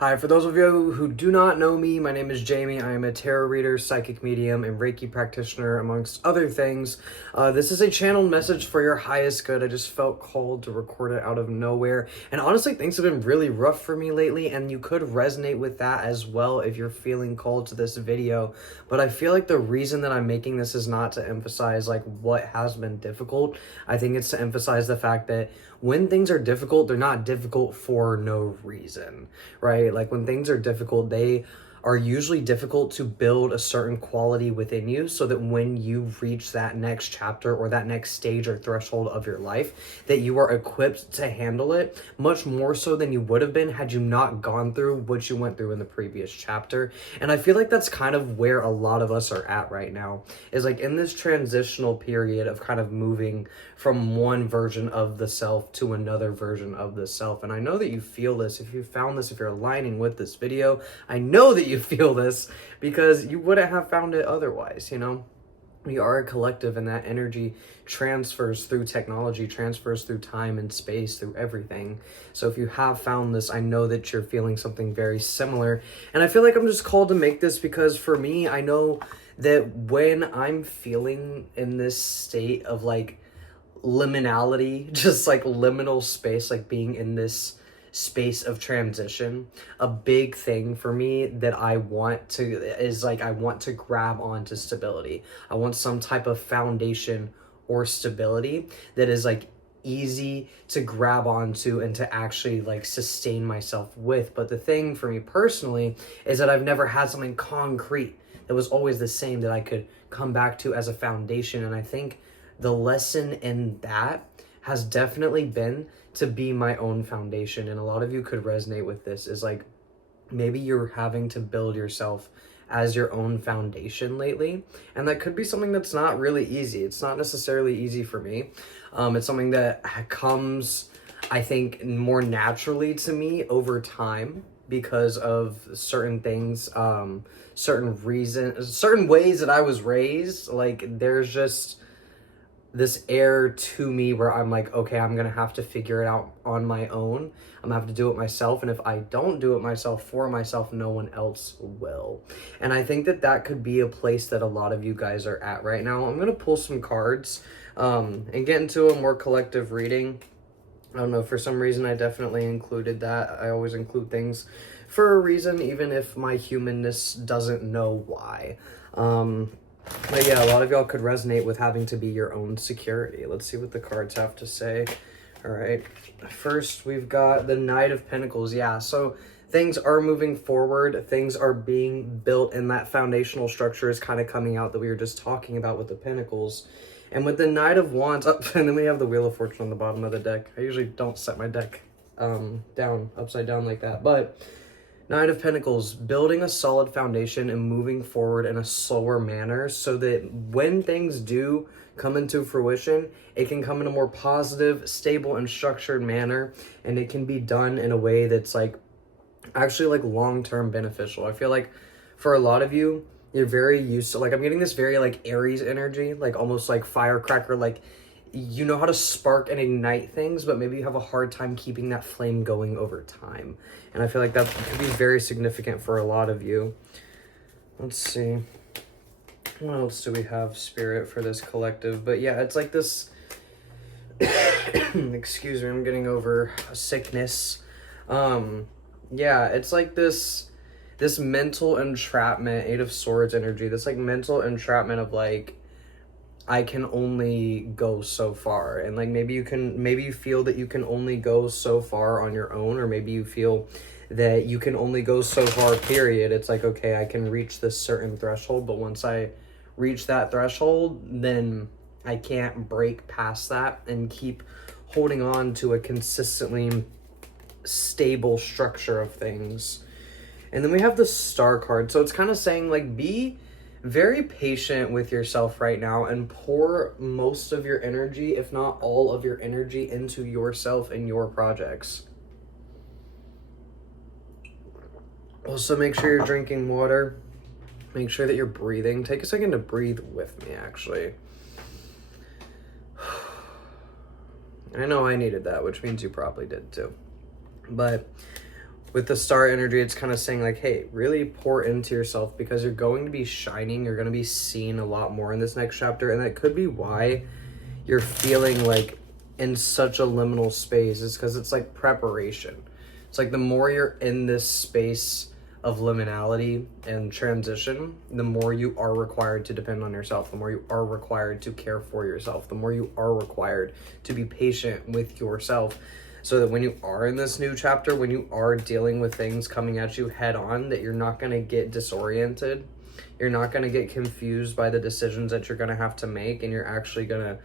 Hi, for those of you who do not know me, my name is Jamie. I am a tarot reader, psychic medium, and Reiki practitioner, amongst other things. This is a channeled message for your highest good. I just felt called to record it out of nowhere. And honestly, things have been really rough for me lately, and you could resonate with that as well if you're feeling called to this video. But I feel like the reason that I'm making this is not to emphasize like what has been difficult. I think it's to emphasize the fact that when things are difficult, they're not difficult for no reason, right? Like when things are difficult, they are usually difficult to build a certain quality within you so that when you reach that next chapter or that next stage or threshold of your life, that you are equipped to handle it much more so than you would have been had you not gone through what you went through in the previous chapter. And I feel like that's kind of where a lot of us are at right now, is like in this transitional period of kind of moving from one version of the self to another version of the self. And I know that you feel this. If you found this, if you're aligning with this video, I know that you feel this because you wouldn't have found it otherwise, you know? We are a collective, and that energy transfers through technology, transfers through time and space, through everything. So if you have found this, I know that you're feeling something very similar. And I feel like I'm just called to make this because for me, I know that when I'm feeling in this state of like liminality, just like liminal space, like being in this space of transition, a big thing for me that I want to grab onto stability. I want some type of foundation or stability that is like easy to grab onto and to actually like sustain myself with. But the thing for me personally is that I've never had something concrete that was always the same that I could come back to as a foundation. And I think the lesson in that has definitely been to be my own foundation. And a lot of you could resonate with this, is like maybe you're having to build yourself as your own foundation lately, and that could be something that's not really easy. It's not necessarily easy for me. It's something that comes, I think, more naturally to me over time because of certain things, certain reasons, certain ways that I was raised. Like there's just this air to me where I'm like, okay, I'm gonna have to figure it out on my own. I'm gonna have to do it myself. And if I don't do it myself for myself, no one else will. And I think that that could be a place that a lot of you guys are at right now. I'm gonna pull some cards and get into a more collective reading. I don't know, for some reason I definitely included that. I always include things for a reason, even if my humanness doesn't know why. But yeah, a lot of y'all could resonate with having to be your own security. Let's see what the cards have to say. All right. First, we've got the Knight of Pentacles. Yeah, so things are moving forward. Things are being built, and that foundational structure is kind of coming out that we were just talking about with the Pentacles. And with the Knight of Wands, and then we have the Wheel of Fortune on the bottom of the deck. I usually don't set my deck down, upside down like that, but Knight of Pentacles, building a solid foundation and moving forward in a slower manner so that when things do come into fruition, it can come in a more positive, stable, and structured manner, and it can be done in a way that's like actually like long-term beneficial. I feel like for a lot of you, you're very used to, like, I'm getting this very like Aries energy, like almost like firecracker, like you know how to spark and ignite things, but maybe you have a hard time keeping that flame going over time. And I feel like that could be very significant for a lot of you. Let's see. What else do we have, Spirit, for this collective? But yeah, it's like this... Excuse me, I'm getting over a sickness. Yeah, it's like this mental entrapment, Eight of Swords energy. This like mental entrapment of like, I can only go so far. And like maybe you feel that you can only go so far on your own, or maybe you feel that you can only go so far, period. It's like, okay, I can reach this certain threshold, but once I reach that threshold, then I can't break past that and keep holding on to a consistently stable structure of things. And then we have the Star card. So it's kind of saying like, be very patient with yourself right now and pour most of your energy, if not all of your energy, into yourself and your projects. Also, make sure you're drinking water. Make sure that you're breathing. Take a second to breathe with me, actually. I know I needed that, which means you probably did too. But with the star energy, it's kind of saying like, hey, really pour into yourself, because you're going to be shining. You're going to be seen a lot more in this next chapter. And that could be why you're feeling like in such a liminal space, is because it's like preparation. It's like the more you're in this space of liminality and transition, the more you are required to depend on yourself, the more you are required to care for yourself, the more you are required to be patient with yourself, so that when you are in this new chapter, when you are dealing with things coming at you head on, that you're not going to get disoriented, you're not going to get confused by the decisions that you're going to have to make, and you're actually going to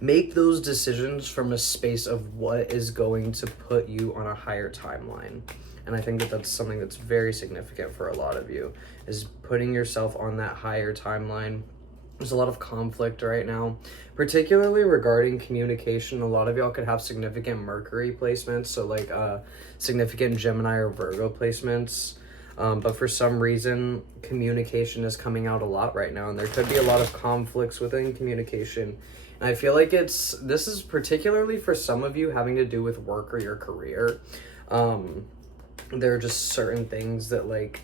make those decisions from a space of what is going to put you on a higher timeline. And I think that that's something that's very significant for a lot of you, is putting yourself on that higher timeline. There's a lot of conflict right now, particularly regarding communication. A lot of y'all could have significant Mercury placements, so like significant Gemini or Virgo placements. But for some reason, communication is coming out a lot right now, and there could be a lot of conflicts within communication. And I feel like this is particularly for some of you having to do with work or your career. There are just certain things that like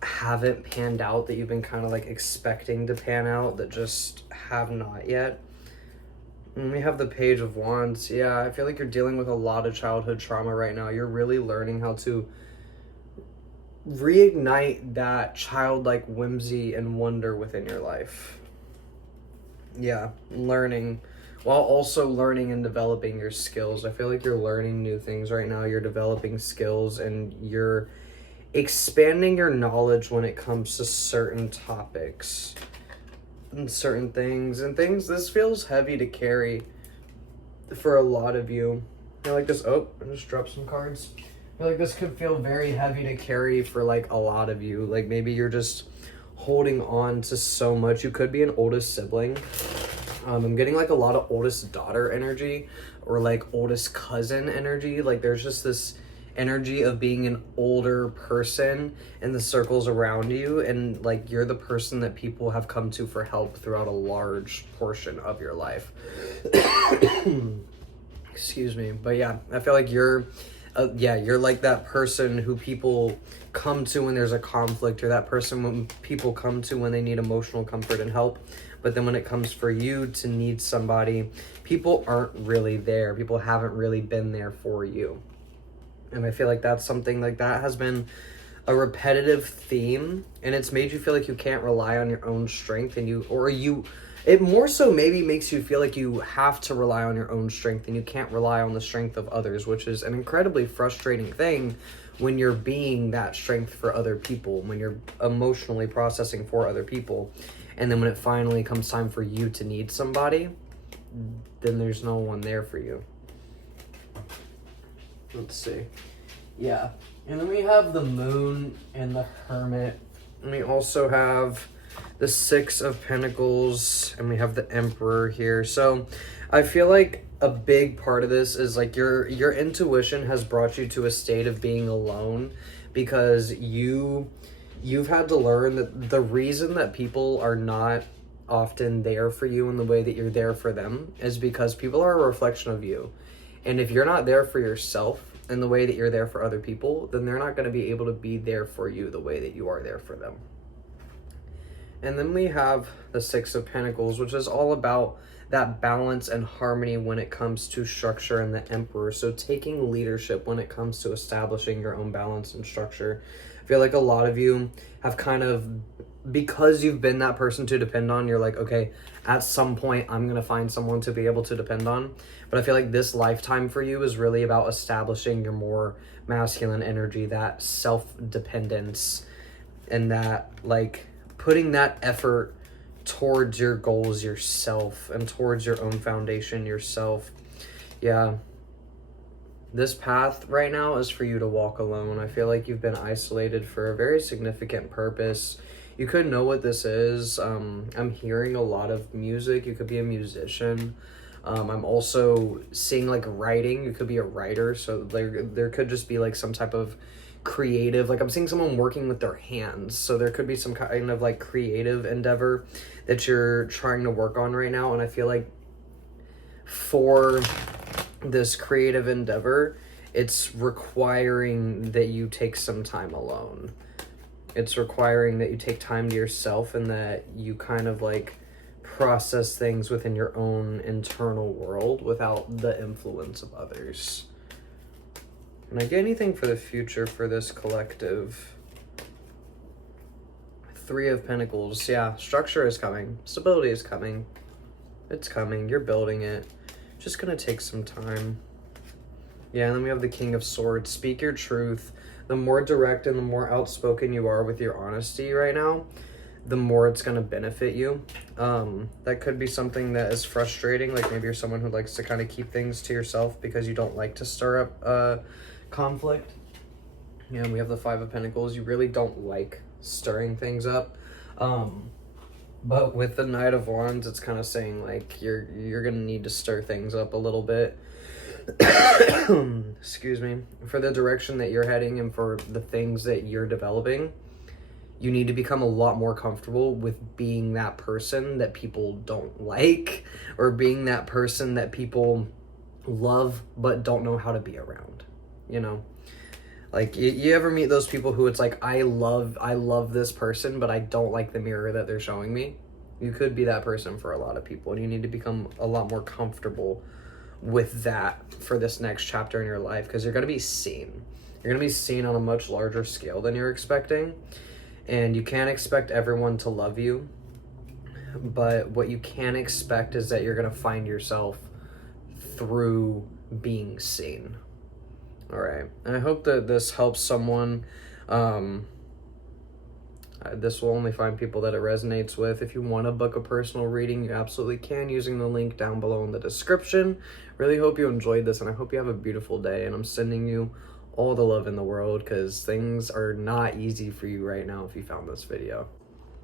haven't panned out, that you've been kind of like expecting to pan out, that just have not yet. And we have the Page of Wands. Yeah, I feel like you're dealing with a lot of childhood trauma right now. You're really learning how to reignite that childlike whimsy and wonder within your life. Yeah, learning, while also learning and developing your skills. I feel like you're learning new things right now. You're developing skills, and you're expanding your knowledge when it comes to certain topics and certain things. This feels heavy to carry for a lot of you. I feel like this, I just dropped some cards. I feel like this could feel very heavy to carry for like a lot of you. Like maybe you're just holding on to so much. You could be an oldest sibling. I'm getting like a lot of oldest daughter energy, or like oldest cousin energy. Like there's just this energy of being an older person in the circles around you, and like you're the person that people have come to for help throughout a large portion of your life. Excuse me. But yeah, I feel like you're like that person who people come to when there's a conflict, or that person when people come to when they need emotional comfort and help. But then when it comes for you to need somebody, people aren't really there. People haven't really been there for you. And I feel like that's something like that has been a repetitive theme, and it's made you feel like you can't rely on your own strength, and it more so maybe makes you feel like you have to rely on your own strength and you can't rely on the strength of others, which is an incredibly frustrating thing when you're being that strength for other people, when you're emotionally processing for other people. And then when it finally comes time for you to need somebody, then there's no one there for you. Let's see. Yeah. And then we have the Moon and the Hermit. And we also have the Six of Pentacles. And we have the Emperor here. So I feel like a big part of this is like your intuition has brought you to a state of being alone, because you've had to learn that the reason that people are not often there for you in the way that you're there for them is because people are a reflection of you. And if you're not there for yourself in the way that you're there for other people, then they're not going to be able to be there for you the way that you are there for them. And then we have the Six of Pentacles, which is all about that balance and harmony when it comes to structure, and the Emperor. So taking leadership when it comes to establishing your own balance and structure. I feel like a lot of you have kind of, because you've been that person to depend on, you're like, okay, at some point I'm going to find someone to be able to depend on. But I feel like this lifetime for you is really about establishing your more masculine energy, that self-dependence, and that like putting that effort towards your goals yourself and towards your own foundation yourself. Yeah. This path right now is for you to walk alone. I feel like you've been isolated for a very significant purpose. You could know what this is. I'm hearing a lot of music. You could be a musician. I'm also seeing like writing. You could be a writer. So there could just be like some type of creative, like I'm seeing someone working with their hands. So there could be some kind of like creative endeavor that you're trying to work on right now. And I feel like for this creative endeavor, It's requiring that you take some time alone. It's requiring that you take time to yourself and that you kind of like process things within your own internal world without the influence of others. Can I get anything for the future for this collective? Three of Pentacles. Yeah, structure is coming. Stability is coming. It's coming. You're building it. Just gonna take some time. Yeah, and then we have the King of Swords. Speak your truth. The more direct and the more outspoken you are with your honesty right now, the more it's gonna benefit you. That could be something that is frustrating. Like maybe you're someone who likes to kind of keep things to yourself because you don't like to stir up conflict. Yeah, we have the Five of Pentacles. You really don't like stirring things up. But with the Knight of Wands, it's kind of saying like you're gonna need to stir things up a little bit. Excuse me. For the direction that you're heading and for the things that you're developing, you need to become a lot more comfortable with being that person that people don't like, or being that person that people love but don't know how to be around, you know? Like, you ever meet those people who it's like, I love this person, but I don't like the mirror that they're showing me? You could be that person for a lot of people, and you need to become a lot more comfortable with that for this next chapter in your life, because you're going to be seen. You're going to be seen on a much larger scale than you're expecting, and you can't expect everyone to love you, but what you can expect is that you're going to find yourself through being seen. All right, and I hope that this helps someone. This will only find people that it resonates with. If you want to book a personal reading, you absolutely can, using the link down below in the description. Really hope you enjoyed this, and I hope you have a beautiful day, and I'm sending you all the love in the world, because things are not easy for you right now if you found this video.